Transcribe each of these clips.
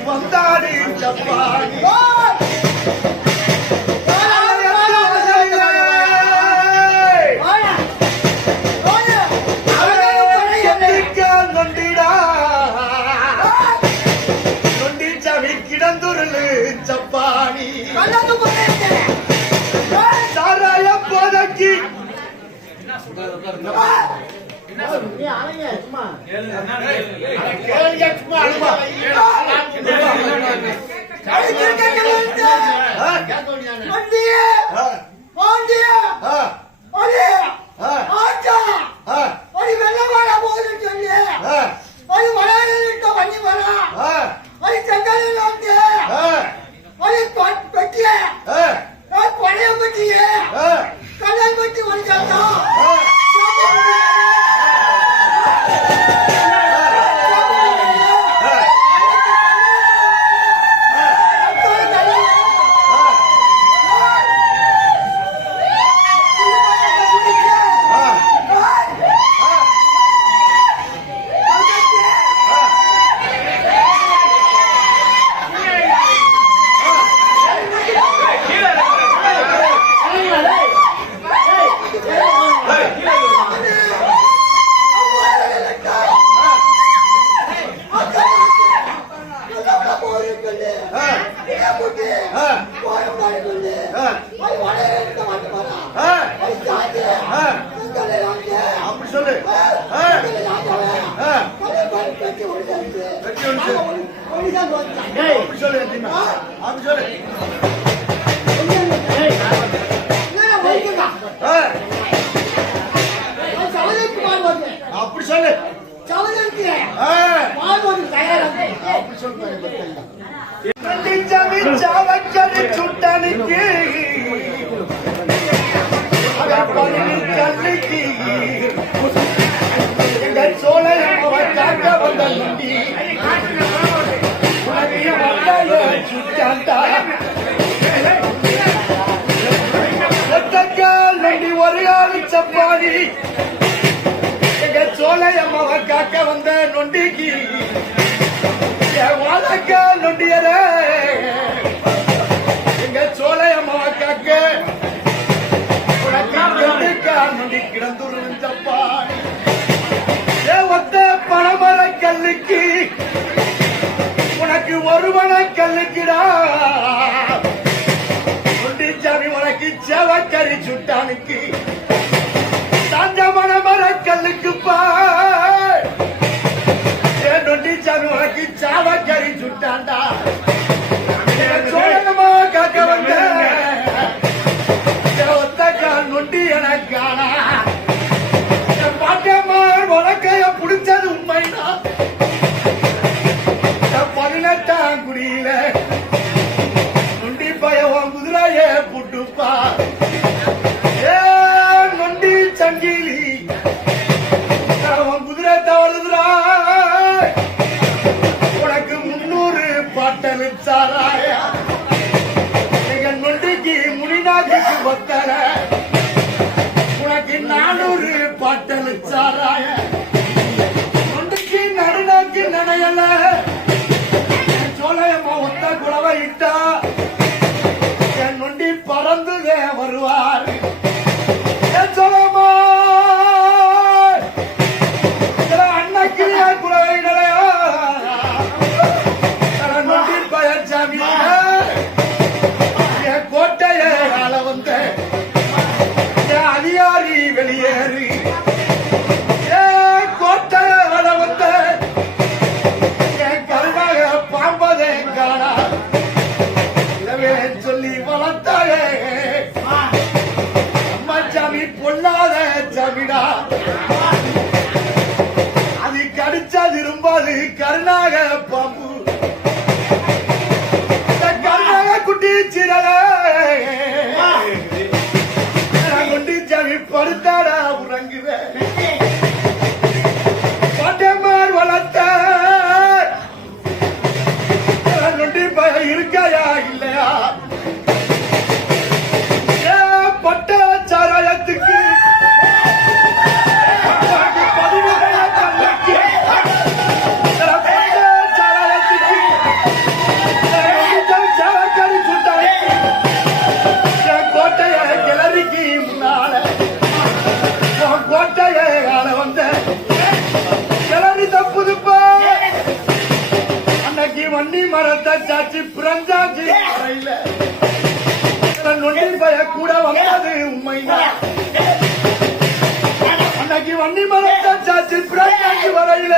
வந்தாடு ஜப்பானி நொண்டிடா நொண்டி சவி கிடந்துருளு ஜப்பானி சாராய போதக்கி அப்படி அப்படி சொல்லு அப்படி சொல்லு அப்படி சொல்லு சுட்டனுக்கு ஆள் எங்க சோலை அம்மாவை காக்க வந்த நொண்டிக்கு. என் வாழக்கா எங்க சோலை அம்மாவை காக்க உனக்கு நொண்டிக்கா நொண்டி கிடந்துரு ஏ ஒத்த பணமர கல்லுக்கு உனக்கு ஒருவன கல்லுக்குடா. உனக்கு முன்னூறு பாட்டல் சாராயா. எங்க நொண்டிக்கு முனிநாட்டுக்கு பத்தல உனக்கு நானூறு பாட்டல் சாராய. நொண்டிக்கு நடுநாக்கு நடையல சோழையம்மா ஒத்த குழவை இட்டா அது கருணாக பாம்பு. கருணாக குட்டி சிரல குட்டி சாமி படுத்தாடா உறங்குவேன். பாட்டம்மார் வளர்த்த நொண்டி பய இல்லையா? சாச்சி பிறந்தாச்சு வரையில நொண்டி பய கூட வந்தது உண்மைதான் அன்னைக்கு வன்னி மரத்தை சாச்சி பிறந்தாச்சு வரையில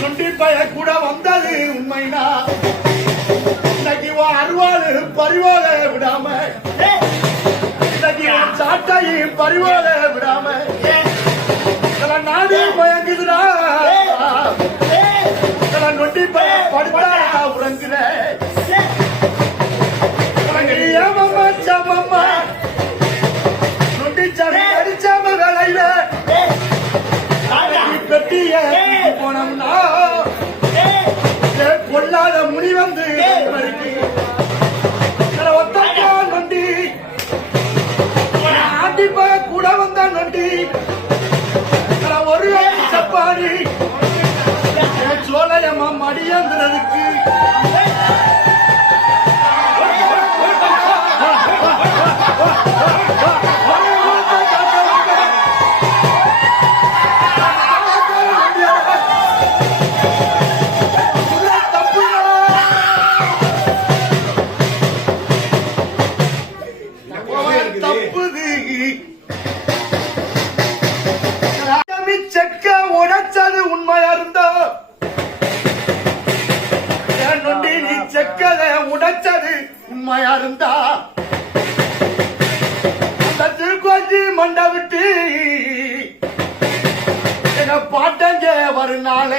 நொண்டி பய கூட வந்தது உண்மைதான் இன்னைக்கு அருவாளு பறிவோத விடாம இன்னைக்கு சாட்டையும் பறிவோத விடாம நாடு பயங்குதுடா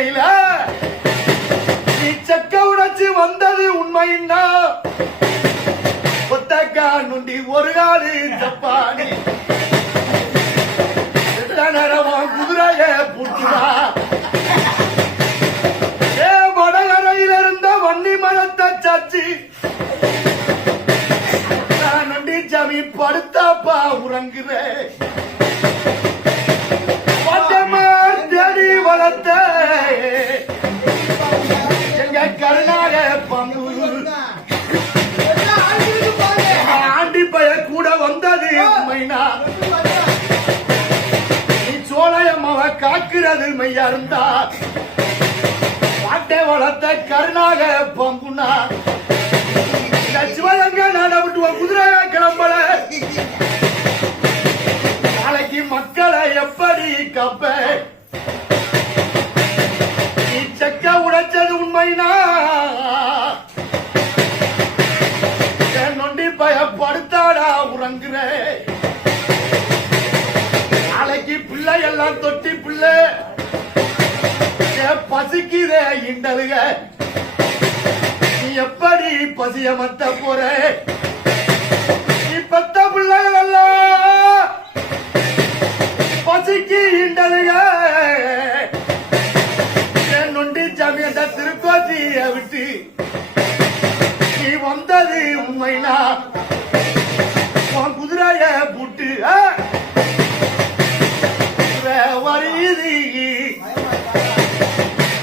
வரும் நீ செக்க உடைச்சு வந்தது உண்மைன்னா ஒத்தக்கா நுண்டி ஒரு காலு ஜப்பானி. நேரமா குதிரைய புட்டுதா ஏ வடகரையில் இருந்த வன்னி மரத்தை சாச்சி. நான் நொண்டி சாமி படுத்தாப்பா உறங்குறேன். பாட்டம்மா தேடி வளர்த்த காக்குறது இருந்தா பாட்டை வளர்த்த கருணாக பம்புனா சிவகங்க நட விட்டு குதிரை குதிரையா கிளம்பல. நாளைக்கு மக்களை எப்படி கப்ப? நீ செக்க உடைச்சது உண்மைனா? நொண்டி பயப்படுத்தாடா உறங்குறேன் நாளைக்கு பிள்ளை எல்லாம் தொட்டி பிள்ளை. பசிக்குதே இண்டலுக நீ எப்படி பசியமத்த போற? நீ பத்த பிள்ளைகள் எல்லாம் பசிக்கு இண்டலுக நொண்டி சாமி அந்த திருக்கோட்டிய விட்டு நீ வந்தது உண்மைனா?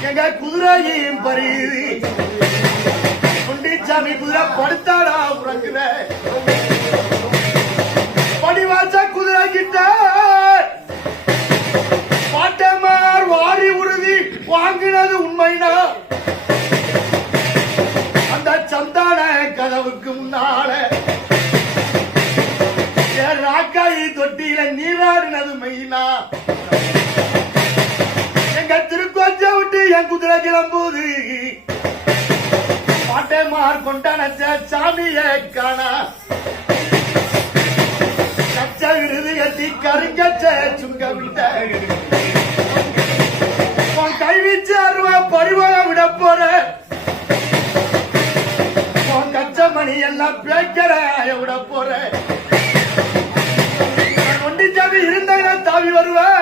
எங்க குதிரையும் பரியுது குண்டிச்சாமி குதிரை படுத்தாடா உறங்குற படிவாச்ச குதிரை கிட்ட கிளம்புது பாட்டைமார் கொண்டான சாமிய காணா. கச்ச விருது கட்டி கருங்கச்ச சுங்க விட்ட. உன் கை வீச்சு அருவா பருவக விட போற. உன் கச்ச மணி எல்லாம் பேக்கிற விட போற. ஒண்டி சாமி இருந்தாங்க தாவி வருவேன்